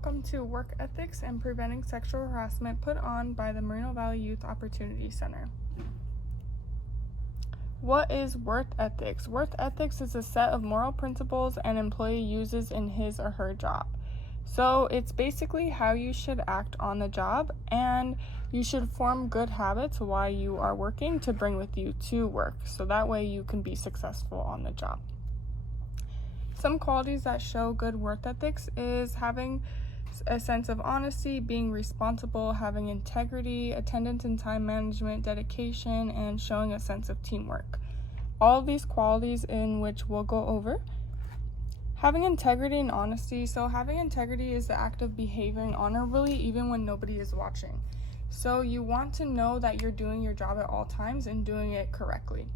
welcome to Work Ethics and Preventing Sexual Harassment put on by the Moreno Valley Youth Opportunity Center. What is work ethics? Work ethics is a set of moral principles an employee uses in his or her job. So it's basically how you should act on the job, and you should form good habits while you are working to bring with you to work, so that way you can be successful on the job. Some qualities that show good work ethics is having a sense of honesty, being responsible, having integrity, attendance and time management, dedication, and showing a sense of teamwork. All of these qualities in which we'll go over. Having integrity and honesty. So having integrity is the act of behaving honorably even when nobody is watching. So you want to know that you're doing your job at all times and doing it correctly.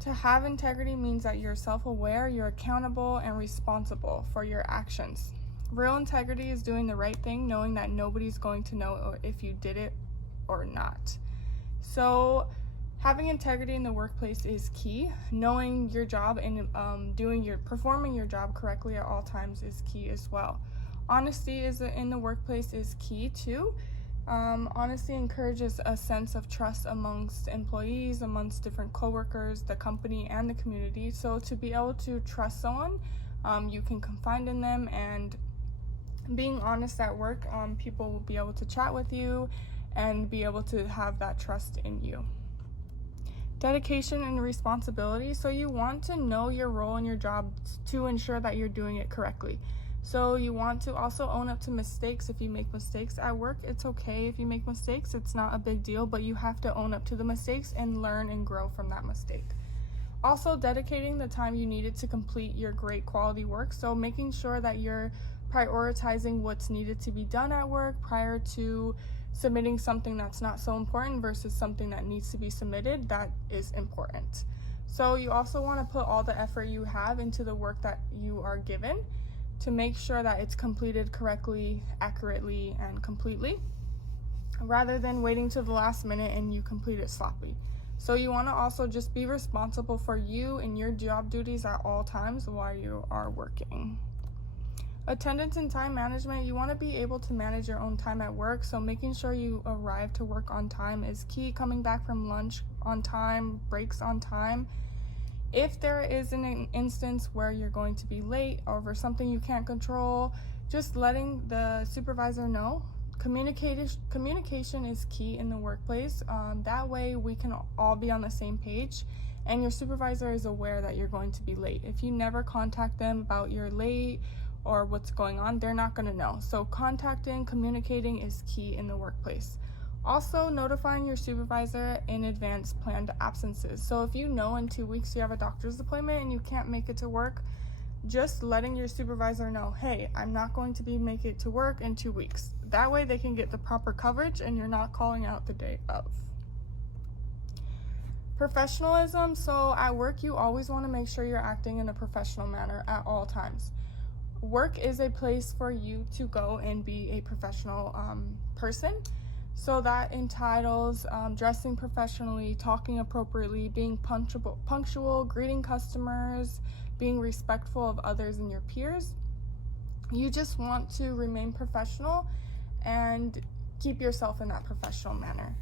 To have integrity means that you're self-aware, you're accountable, and responsible for your actions. Real integrity is doing the right thing, knowing that nobody's going to know if you did it or not. So having integrity in the workplace is key. Knowing your job and performing your job correctly at all times is key as well. Honesty in the workplace is key too. Honesty encourages a sense of trust amongst employees, amongst different coworkers, the company, and the community. So to be able to trust someone, you can confide in them, and being honest at work, people will be able to chat with you and be able to have that trust in you. Dedication and responsibility. So you want to know your role in your job to ensure that you're doing it correctly. So you want to also own up to mistakes. If you make mistakes at work, it's okay if you make mistakes. It's not a big deal, but you have to own up to the mistakes and learn and grow from that mistake. Also, dedicating the time you needed to complete your great quality work. So making sure that you're prioritizing what's needed to be done at work prior to submitting something that's not so important versus something that needs to be submitted that is important. So you also want to put all the effort you have into the work that you are given to make sure that it's completed correctly, accurately, and completely, rather than waiting to the last minute and you complete it sloppy. So you want to also just be responsible for you and your job duties at all times while you are working. Attendance and time management. You want to be able to manage your own time at work, so making sure you arrive to work on time is key. Coming back from lunch on time, breaks on time. If there is an instance where you're going to be late over something you can't control, just letting the supervisor know. Communication is key in the workplace. That way we can all be on the same page and your supervisor is aware that you're going to be late. If you never contact them about you're late or what's going on, they're not going to know. So communicating is key in the workplace. Also, notifying your supervisor in advance planned absences. So if you know in 2 weeks you have a doctor's appointment and you can't make it to work, just letting your supervisor know, hey, I'm not going to make it to work in 2 weeks. That way they can get the proper coverage and you're not calling out the day of. Professionalism. So at work, you always want to make sure you're acting in a professional manner at all times. Work is a place for you to go and be a professional person. So that entitles dressing professionally, talking appropriately, being punctual, greeting customers, being respectful of others and your peers. You just want to remain professional and keep yourself in that professional manner.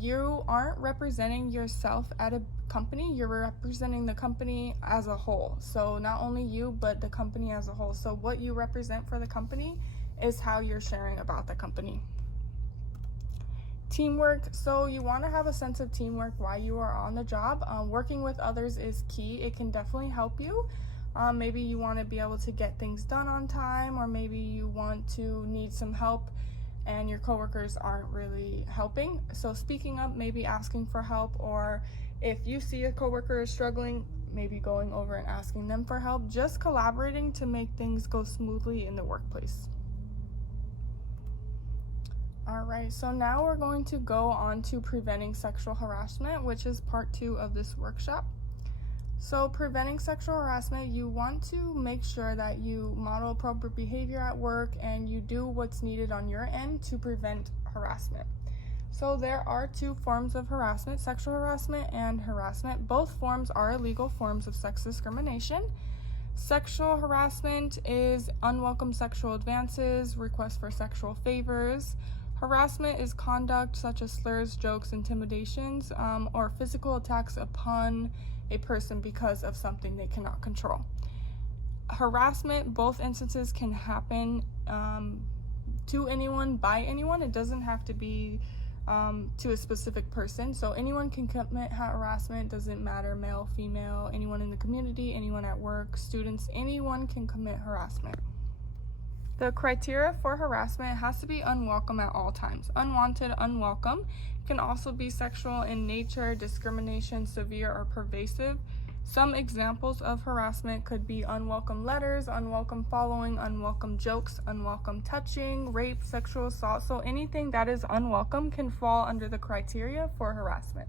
You aren't representing yourself at a company, you're representing the company as a whole. So not only you, but the company as a whole. So what you represent for the company is how you're sharing about the company. Teamwork. So you want to have a sense of teamwork while you are on the job. Working with others is key. It can definitely help you. Maybe you want to be able to get things done on time, or maybe you need some help and your coworkers aren't really helping. So speaking up, maybe asking for help, or if you see a coworker is struggling, maybe going over and asking them for help. Just collaborating to make things go smoothly in the workplace. Alright, so now we're going to go on to preventing sexual harassment, which is part 2 of this workshop. So preventing sexual harassment, you want to make sure that you model appropriate behavior at work and you do what's needed on your end to prevent harassment. So there are 2 forms of harassment, sexual harassment and harassment. Both forms are illegal forms of sex discrimination. Sexual harassment is unwelcome sexual advances, requests for sexual favors. Harassment is conduct such as slurs, jokes, intimidations, or physical attacks upon a person because of something they cannot control. Harassment, both instances can happen to anyone, by anyone. It doesn't have to be to a specific person. So anyone can commit harassment, doesn't matter, male, female, anyone in the community, anyone at work, students, anyone can commit harassment. The criteria for harassment has to be unwelcome at all times. Unwanted, unwelcome. It can also be sexual in nature, discrimination, severe, or pervasive. Some examples of harassment could be unwelcome letters, unwelcome following, unwelcome jokes, unwelcome touching, rape, sexual assault. So anything that is unwelcome can fall under the criteria for harassment.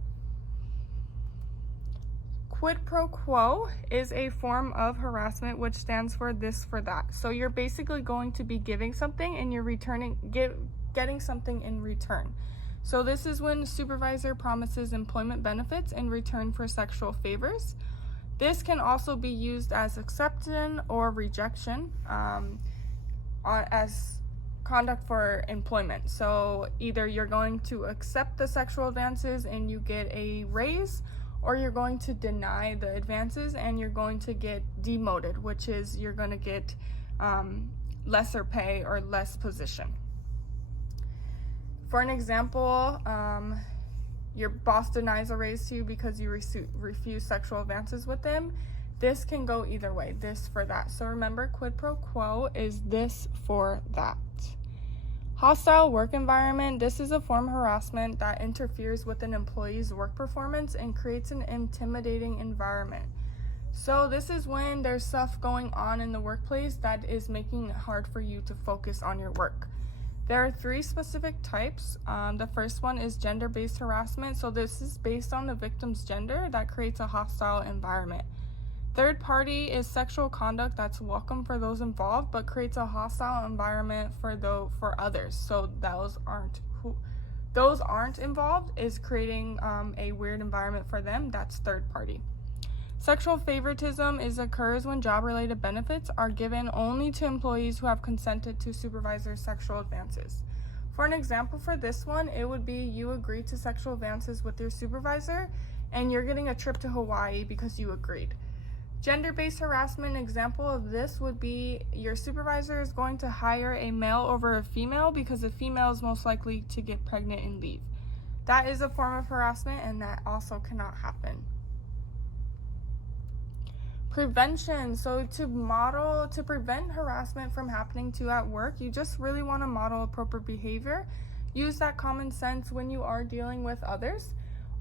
Quid pro quo is a form of harassment which stands for this for that. So you're basically going to be giving something and you're getting something in return. So this is when a supervisor promises employment benefits in return for sexual favors. This can also be used as acceptance or rejection as conduct for employment. So either you're going to accept the sexual advances and you get a raise, or you're going to deny the advances and you're going to get demoted, which is you're going to get lesser pay or less position. For an example, your boss denies a raise to you because you refuse sexual advances with them. This can go either way, this for that. So remember, quid pro quo is this for that. Hostile work environment. This is a form of harassment that interferes with an employee's work performance and creates an intimidating environment. So this is when there's stuff going on in the workplace that is making it hard for you to focus on your work. There are 3 specific types. The first one is gender-based harassment. So this is based on the victim's gender that creates a hostile environment. Third party is sexual conduct that's welcome for those involved but creates a hostile environment for others. So those aren't involved is creating a weird environment for them. That's third party. Sexual favoritism occurs when job-related benefits are given only to employees who have consented to supervisor's sexual advances. For an example for this one, it would be you agreed to sexual advances with your supervisor and you're getting a trip to Hawaii because you agreed. Gender-based harassment example of this would be your supervisor is going to hire a male over a female because the female is most likely to get pregnant and leave. That is a form of harassment and that also cannot happen. Prevention. So to prevent harassment from happening to you at work, you just really want to model appropriate behavior. Use that common sense when you are dealing with others.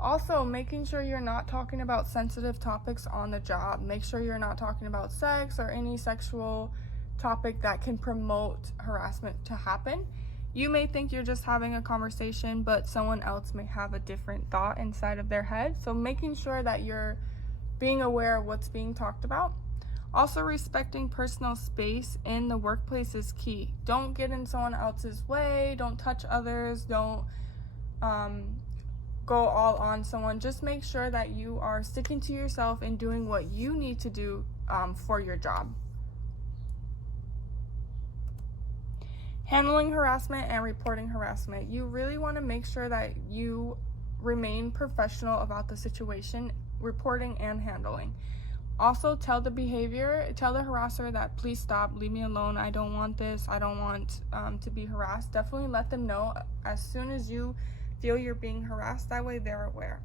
Also, making sure you're not talking about sensitive topics on the job. Make sure you're not talking about sex or any sexual topic that can promote harassment to happen. You may think you're just having a conversation, but someone else may have a different thought inside of their head. So making sure that you're being aware of what's being talked about. Also, respecting personal space in the workplace is key. Don't get in someone else's way. Don't touch others. Don't go all on someone. Just make sure that you are sticking to yourself and doing what you need to do for your job. Handling harassment and reporting harassment. You really want to make sure that you remain professional about the situation, reporting and handling. Also, tell the harasser that please stop, leave me alone, I don't want this, I don't want to be harassed. Definitely let them know as soon as you feel you're being harassed. That way they're aware.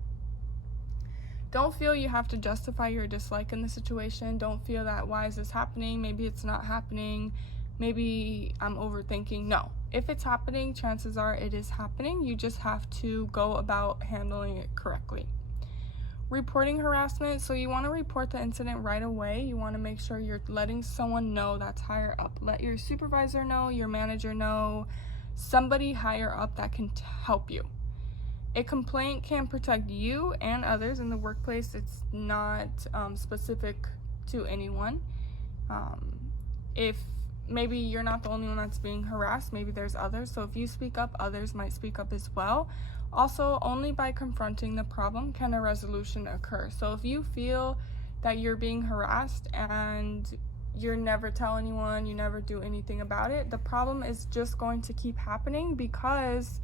Don't feel you have to justify your dislike in the situation. Don't feel that why is this happening? Maybe it's not happening. Maybe I'm overthinking. No. If it's happening, chances are it is happening. You just have to go about handling it correctly. Reporting harassment. So you want to report the incident right away. You want to make sure you're letting someone know that's higher up. Let your supervisor know, your manager know, somebody higher up that can help you. A complaint can protect you and others in the workplace. It's not specific to anyone. If maybe you're not the only one that's being harassed, maybe there's others. So if you speak up, others might speak up as well. Also, only by confronting the problem can a resolution occur. So if you feel that you're being harassed and you never tell anyone, you never do anything about it, the problem is just going to keep happening because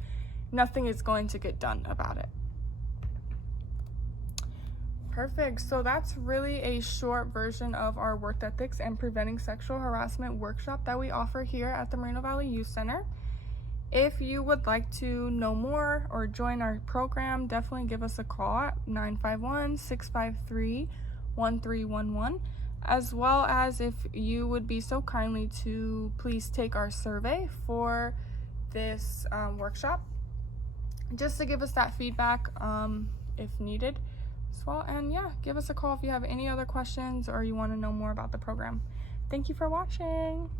nothing is going to get done about it. Perfect. So that's really a short version of our work ethics and preventing sexual harassment workshop that we offer here at the Moreno Valley Youth Center. If you would like to know more or join our program, definitely give us a call at 951-653-1311, as well as if you would be so kindly to please take our survey for this workshop, just to give us that feedback if needed as well. And yeah, give us a call if you have any other questions or you want to know more about the program. Thank you for watching.